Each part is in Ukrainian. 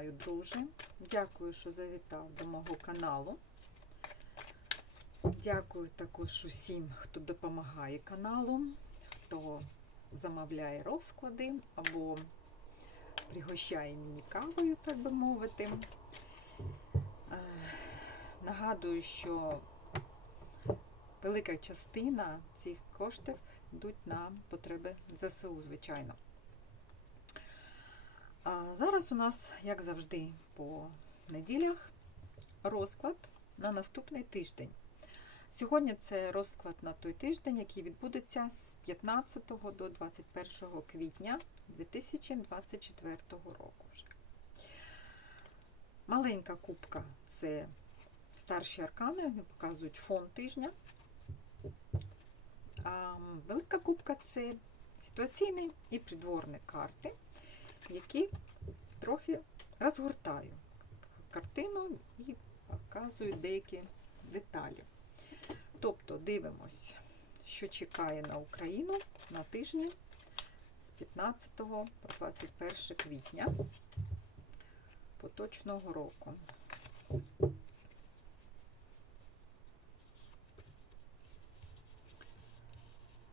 Вітаю, друже! Дякую, що завітав до мого каналу. Дякую також усім, хто допомагає каналу, хто замовляє розклади або пригощає мені кавою, так би мовити. Е, Нагадую, що велика частина цих коштів йдуть на потреби ЗСУ, звичайно. А зараз у нас, як завжди, по неділях розклад на наступний тиждень. Сьогодні це розклад на той тиждень, який відбудеться з 15 до 21 квітня 2024 року. Вже. Маленька кубка це старші аркани, вони показують фон тижня. А велика кубка це ситуаційні і придворні карти які трохи розгортаю картину і показую деякі деталі. Тобто дивимось, що чекає на Україну на тижні з 15 по 21 квітня поточного року.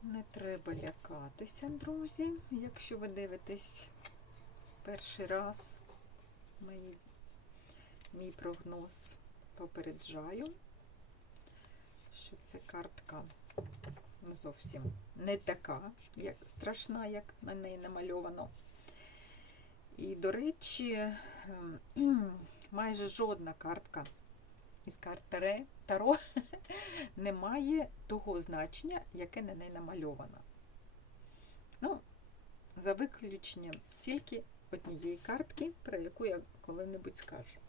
Не треба лякатися, друзі, якщо ви дивитесь перший раз мій, мій прогноз попереджаю, що це картка зовсім не така, як страшна, як на неї намальовано. І, до речі, майже жодна картка із карт Таро не має того значення, яке на неї намальовано. Ну, за виключенням тільки однієї картки, про яку я коли-небудь скажу.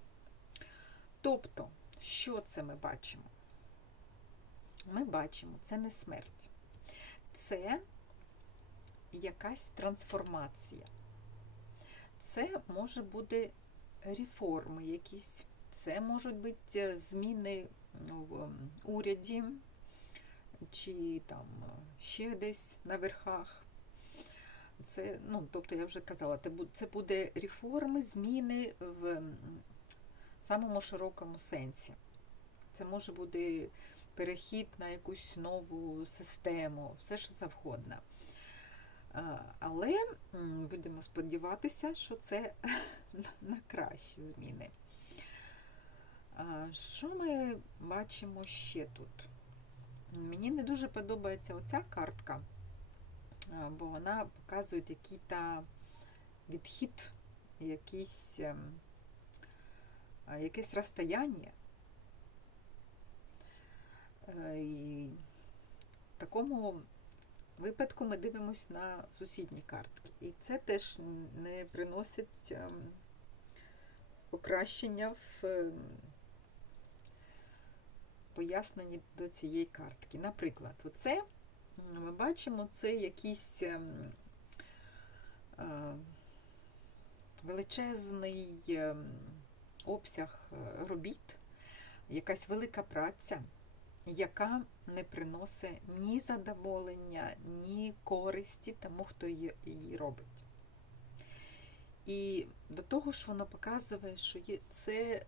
Тобто, що це ми бачимо? Ми бачимо, це не смерть, це якась трансформація. Це може бути реформи якісь, це можуть бути зміни в уряді, чи там ще десь на верхах. Це, ну, тобто, я вже казала, це буде реформи, зміни в самому широкому сенсі. Це може бути перехід на якусь нову систему, все що завгодно. Але будемо сподіватися, що це на кращі зміни. Що ми бачимо ще тут? Мені не дуже подобається оця картка бо вона показує який-то відхід, якийсь, якесь розстояння. Е, і в такому випадку ми дивимося на сусідні картки. І це теж не приносить покращення в поясненні до цієї картки. Наприклад, оце ми бачимо, це якийсь ем, е, величезний ем, обсяг е, робіт, якась велика праця, яка не приносить ні задоволення, ні користі тому, хто її робить. І до того ж воно показує, що це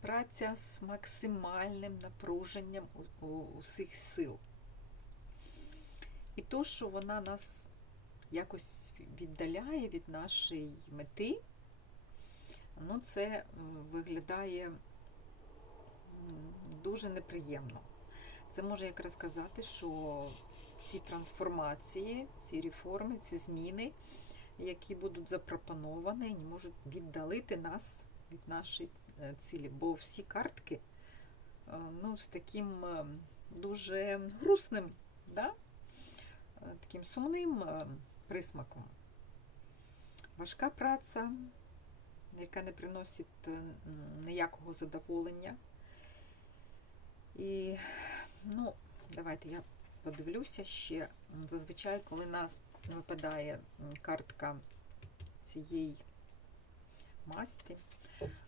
праця з максимальним напруженням усіх сил. І то, що вона нас якось віддаляє від нашої мети, ну це виглядає дуже неприємно. Це може якраз сказати, що ці трансформації, ці реформи, ці зміни, які будуть запропоновані, не можуть віддалити нас від нашої е, цілі. Бо всі картки е, ну, з таким е, дуже грустним. Да? Таким сумним е, присмаком. Важка праця, яка не приносить е, ніякого задоволення. І, ну, давайте я подивлюся ще. Зазвичай, коли нас випадає картка цієї масті,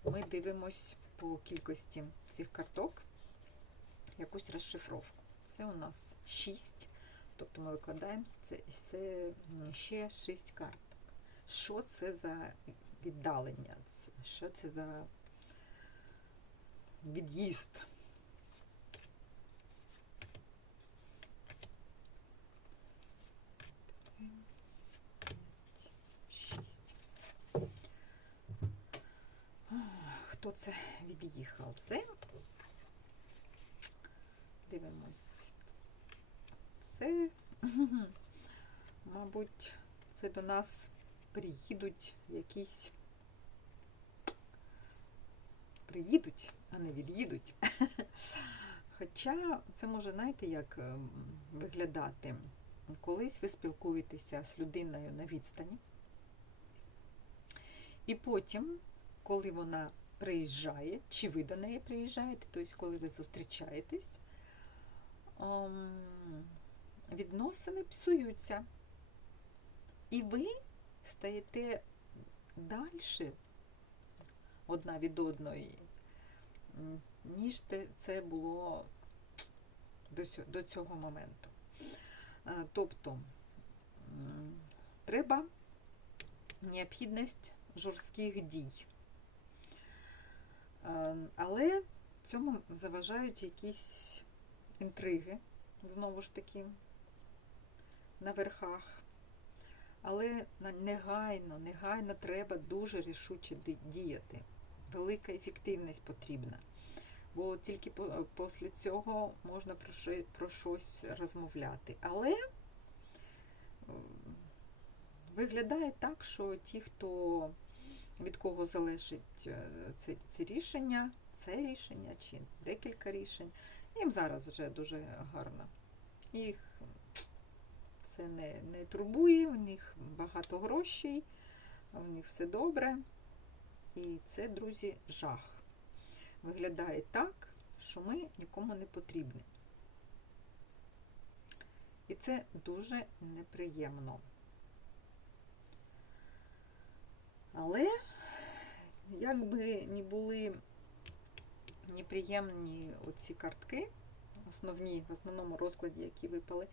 ми дивимось по кількості цих карток якусь розшифровку. Це у нас 6 Тобто ми викладаємо це, це ще 6 карток. Що це за віддалення. Що це за від'їзд? Шість. Хто це від'їхав? Це дивимось. Це, мабуть, це до нас приїдуть якісь. Приїдуть, а не від'їдуть. Хоча це може, знаєте, як ем, виглядати. Колись ви спілкуєтеся з людиною на відстані, і потім, коли вона приїжджає, чи ви до неї приїжджаєте, тобто коли ви зустрічаєтесь, відносини псуються. І ви стаєте далі одна від одної, ніж це було до цього моменту. Е, Тобто треба необхідність жорстких дій. Е, Але цьому заважають якісь інтриги, знову ж таки, на верхах. Але негайно, негайно треба дуже рішуче діяти. Велика ефективність потрібна. Бо тільки після цього можна про, щось розмовляти. Але виглядає так, що ті, хто від кого залежить е, це, це рішення, це рішення чи декілька рішень, їм зараз вже дуже гарно. Їх це не, не турбує, у них багато грошей, у них все добре. І це, друзі, жах. Виглядає так, що ми нікому не потрібні. І це дуже неприємно. Але, як би не були неприємні оці картки, основні, в основному розкладі, які випали,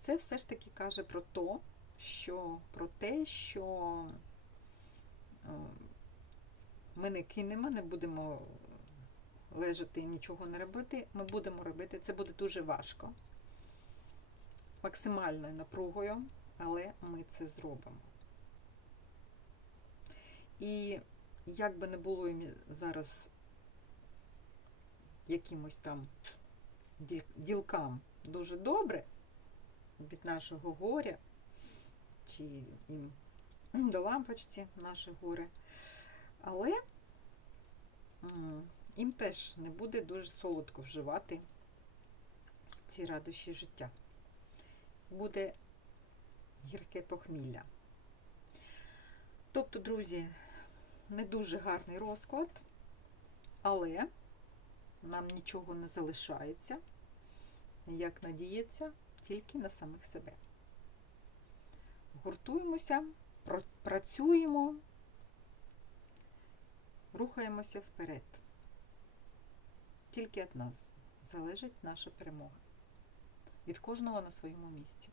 це все ж таки каже про то, що про те, що е, ми не кинемо, не будемо лежати і нічого не робити. Ми будемо робити. Це буде дуже важко. З максимальною напругою, але ми це зробимо. І як би не було їм зараз якимось там ділкам дуже добре від нашого горя, чи їм до лампочці наше горе, але їм теж не буде дуже солодко вживати ці радощі життя. Буде гірке похмілля. Тобто, друзі, не дуже гарний розклад, але нам нічого не залишається, як надіється, тільки на самих себе. Гуртуємося, працюємо, рухаємося вперед. Тільки від нас залежить наша перемога. Від кожного на своєму місці.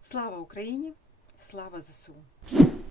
Слава Україні! Слава ЗСУ!